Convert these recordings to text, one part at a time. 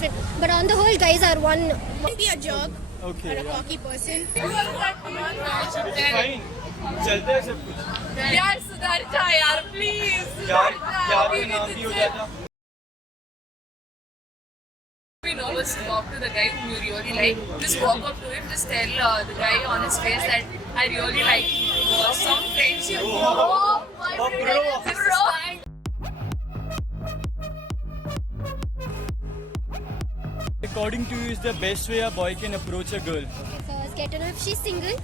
different. But on the whole, guys are one. Don't be a jerk Okay. or a cocky person. Fine. चलता है सब कुछ. यार सुधर जा यार प्लीज. यार का नाम भी हो जाता. Be nervous to talk to the guy whom you really like. Just walk up to him. Just tell the guy on his face that I really like you. Some friendship. Oh, bro. This is fine. According to you, is the best way a boy can approach a girl? First, get to know if she's single.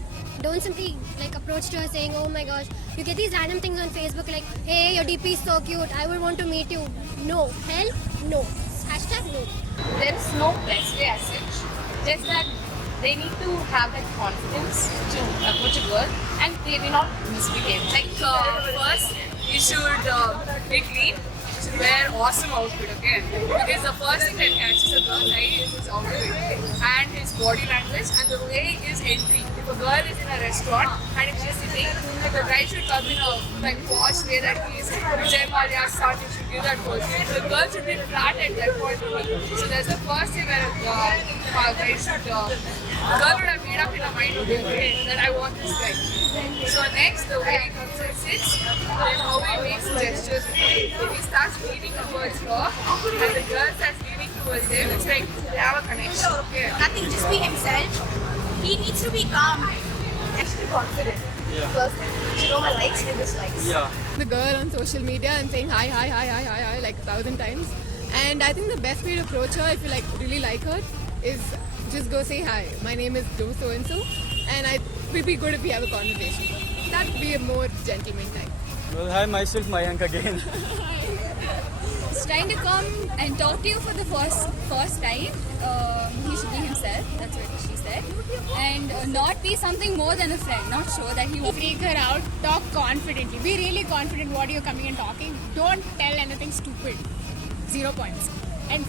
Don't simply approach to her saying, "Oh my gosh." You get these random things on Facebook like, "Hey, your DP is so cute. I would want to meet you." No, hell, no. Hashtag no. There is no best way as such. Just that they need to have that confidence to approach a girl and they will not misbehave. First, you should be clean. You should wear awesome outfit, okay? Because the first thing that catches a girl's eye is his outfit and his body language and the way his entry. If a girl is in a restaurant and if she's sitting, the guy should come in a posh way that he is Vijay Mallya's son. You should give that pose. The girl should be flat at that point. So that's the first thing where a guy should. The girl would have made up in her mind, okay, that I want this guy. So next, the way he comes and sits, then how he makes gestures. If he starts leaning towards her and the girl starts leaning towards him, it's like they have a connection. Okay. Nothing, just be himself. He needs to be calm. Actually confident. Yeah. First, you know my likes and dislikes. Yeah. The girl on social media and saying hi like 1,000 times. And I think the best way to approach her, if you really like her, is just go say hi. My name is so and so, and it will be good if we have a conversation. That would be a more gentleman type. Well, hi, myself Mayank again. He's trying to come and talk to you for the first time. He should be himself. That's what she said, and not be something more than a friend. Not show that he won't Freak her out. Talk confidently. Be really confident what you're coming and talking. Don't tell anything stupid. 0 points. And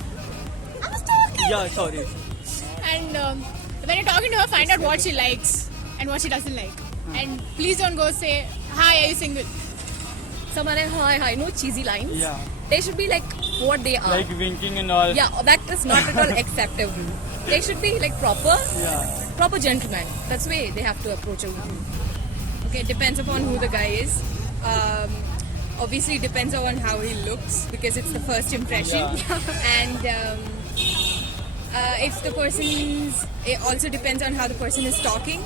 I was talking. Yeah, sorry. And when you're talking to her, find out what she likes and what she doesn't like. And please don't go say, "Hi, are you single?" someone hi, no cheesy lines. Yeah. They should be like what they are. Like winking and all. Yeah, that is not at all acceptable. They should be like proper gentlemen. That's the way they have to approach a woman. Okay, it depends upon who the guy is. Obviously, it depends on how he looks because it's the first impression. And if the person's, it also depends on how the person is talking.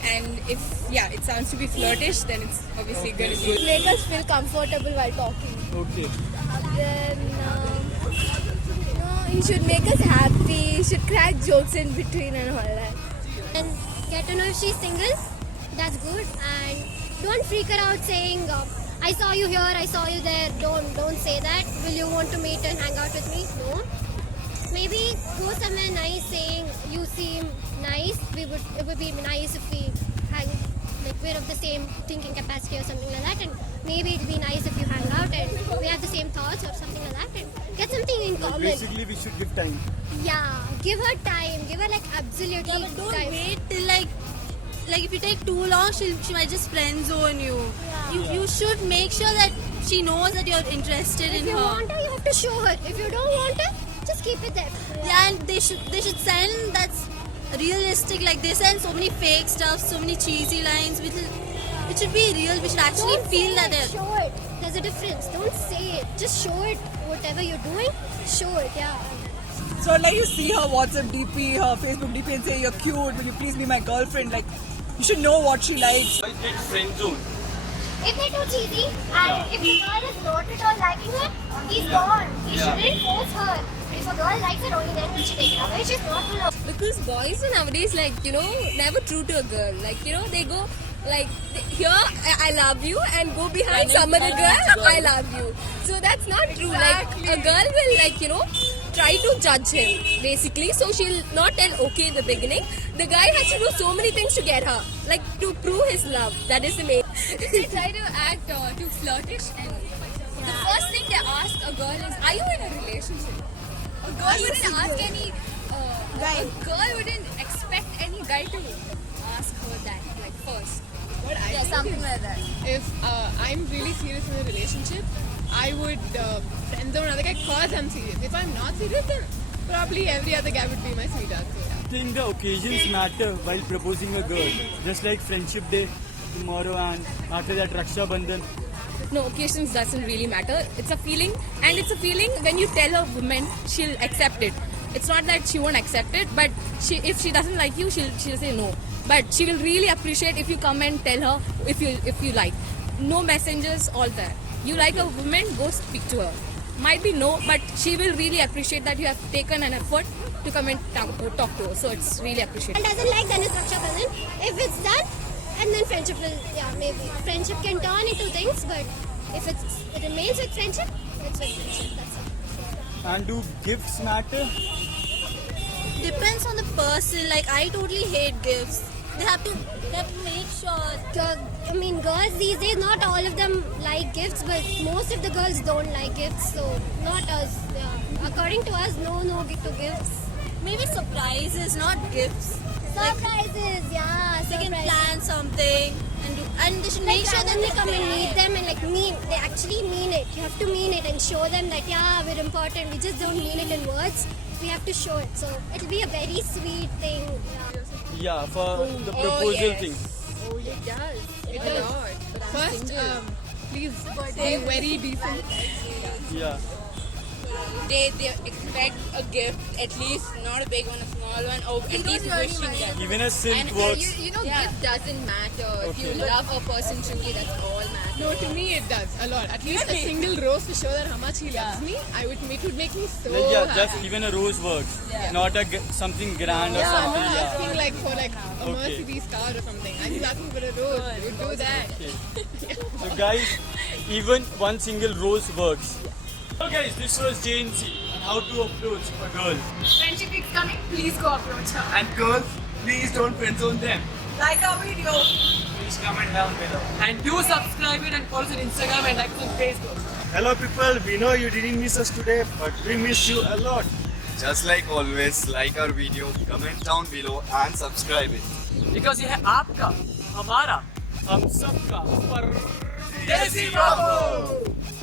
And if it sounds to be flirtish, then it's obviously going to be. Make us feel comfortable while talking. Okay. Then, you should make us happy. You should crack jokes in between and all that. And get to know if she's single. That's good. And don't freak her out saying, "I saw you here, I saw you there." Don't say that. Will you want to meet and hang out with me? No. Maybe go somewhere nice, saying you seem nice. It would be nice if we hang, we're of the same thinking capacity or something like that. And maybe it'd be nice if you hang out and we have the same thoughts or something like that. And get something in common. Basically, we should give time. Yeah, give her time. Give her absolutely Yeah, but don't time. wait till if you take too long, she might just friend zone you. You should make sure that she knows that you're interested If in you her. want her, you have to show her. If you don't want her, just keep it there. Yeah, and they should send that's realistic. Like they send so many fake stuff, so many cheesy lines. It should be real. We should actually Don't feel say that. it, show it. There's a difference. Don't say it. Just show it. Whatever you're doing, show it. Yeah. So like you see her WhatsApp DP, her Facebook DP and say you're cute, will you please be my girlfriend? Like you should know what she likes. I get friend zone. If they're too cheesy and if the girl is not at all liking it, he's gone. He shouldn't force her. If a girl likes it, only then will she take it away. She's not to love. Because boys are nowadays never true to a girl. They go here I love you and go behind some other girl I love you. So that's not true. Like a girl will try to judge him basically. So she'll not tell okay in the beginning. The guy has to do so many things to get her, to prove his love. That is the main. They try to act too flirtish, and the first thing they ask a girl is, "Are you in a relationship?" A girl wouldn't ask any. A girl wouldn't expect any guy to ask her that first. What I think Something is, like that. if I'm really serious in a relationship, I would friend zone another guy cause I'm serious. If I'm not serious, then probably every other guy would be my sweetheart. So yeah. I think the occasions matter while proposing a girl. Just like Friendship Day tomorrow and after that Raksha Bandhan. No, occasions doesn't really matter. It's a feeling, and it's a feeling when you tell a woman, she'll accept it. It's not that she won't accept it, but if she doesn't like you, she'll say no. But she will really appreciate if you come and tell her if you like. No messengers, all that. You like a woman, go speak to her. Might be no, but she will really appreciate that you have taken an effort to come and talk to her. So it's really appreciated. And doesn't like, then it's Raksha Bandhan. If it's done, and then friendship will, yeah, maybe. Friendship can turn into things, but if it remains with friendship, it's with friendship. That's it. And do gifts matter? Depends on the person. Like I totally hate gifts. They have to make sure. I mean, girls these days, not all of them like gifts, but most of the girls don't like gifts. So not us. Yeah. According to us, no gift to gifts. Maybe surprises, not gifts. Surprises, yeah. They can Surprises. plan something and they should make sure that When they they come and there. meet them and like mean, they actually mean it. You have to mean it and show them that yeah, we're important. We just don't mean it in words. We have to show it. So it'll be a very sweet thing. Yeah. Yeah, for the proposal thing. Oh, it does. It does. First, please be very decent. Yeah. They expect a gift, at least not a big one, a small one, or at least wishing them. Even a silk works. Gift doesn't matter. If you love a person truly, that's all matters. No, to me it does a lot. At least a single rose to show that how much he loves me. It would make me so Like yeah, happy. just even a rose works. Not a something grand or I'm something. not Yeah. asking like for like a Okay. Mercedes car or something. I'm just asking for a rose. You do that. So guys, even one single rose works. So guys, this was JNC. How to approach a girl. Friendship is coming. Please go approach her. And girls, please don't friendzone them. Like our video. Please comment down below. And do subscribe it and follow us on Instagram and like us on Facebook. Hello people, we know you didn't miss us today, but we miss you a lot. Just like always, like our video, comment down below and subscribe it. Because ये है आपका, हमारा, हम सबका पर देसी बाबू।